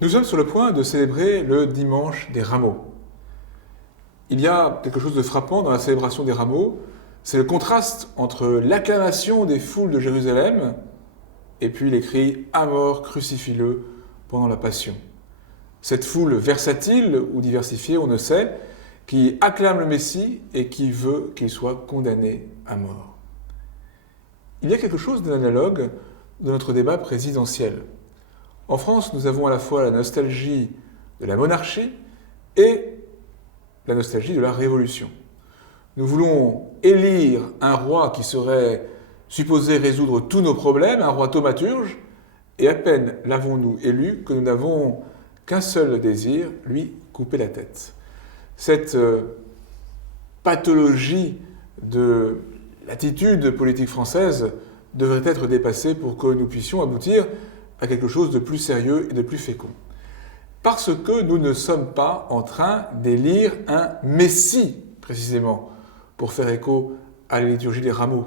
Nous sommes sur le point de célébrer le dimanche des rameaux. Il y a quelque chose de frappant dans la célébration des rameaux, c'est le contraste entre l'acclamation des foules de Jérusalem et puis les cris « À mort, crucifie-le » pendant la Passion. Cette foule versatile ou diversifiée, on ne sait, qui acclame le Messie et qui veut qu'il soit condamné à mort. Il y a quelque chose d'analogue dans notre débat présidentiel. En France, nous avons à la fois la nostalgie de la monarchie et la nostalgie de la Révolution. Nous voulons élire un roi qui serait supposé résoudre tous nos problèmes, un roi thaumaturge, et à peine l'avons-nous élu que nous n'avons qu'un seul désir, lui couper la tête. Cette pathologie de l'attitude politique française devrait être dépassée pour que nous puissions aboutir à quelque chose de plus sérieux et de plus fécond. Parce que nous ne sommes pas en train d'élire un Messie, précisément, pour faire écho à la liturgie des rameaux.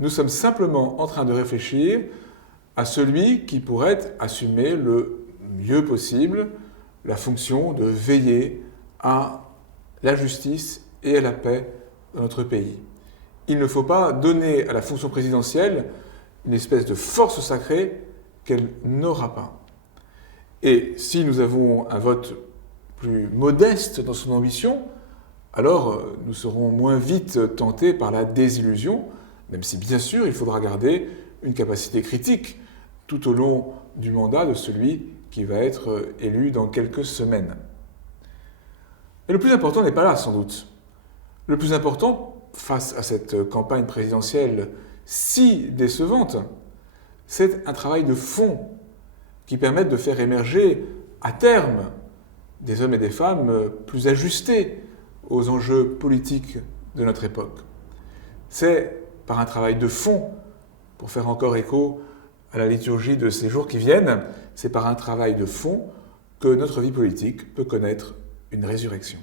Nous sommes simplement en train de réfléchir à celui qui pourrait assumer le mieux possible la fonction de veiller à la justice et à la paix dans notre pays. Il ne faut pas donner à la fonction présidentielle une espèce de force sacrée qu'elle n'aura pas. Et si nous avons un vote plus modeste dans son ambition, alors nous serons moins vite tentés par la désillusion, même si bien sûr il faudra garder une capacité critique tout au long du mandat de celui qui va être élu dans quelques semaines. Et le plus important n'est pas là, sans doute. Le plus important, face à cette campagne présidentielle si décevante, c'est un travail de fond qui permette de faire émerger à terme des hommes et des femmes plus ajustés aux enjeux politiques de notre époque. C'est par un travail de fond, pour faire encore écho à la liturgie de ces jours qui viennent, c'est par un travail de fond que notre vie politique peut connaître une résurrection.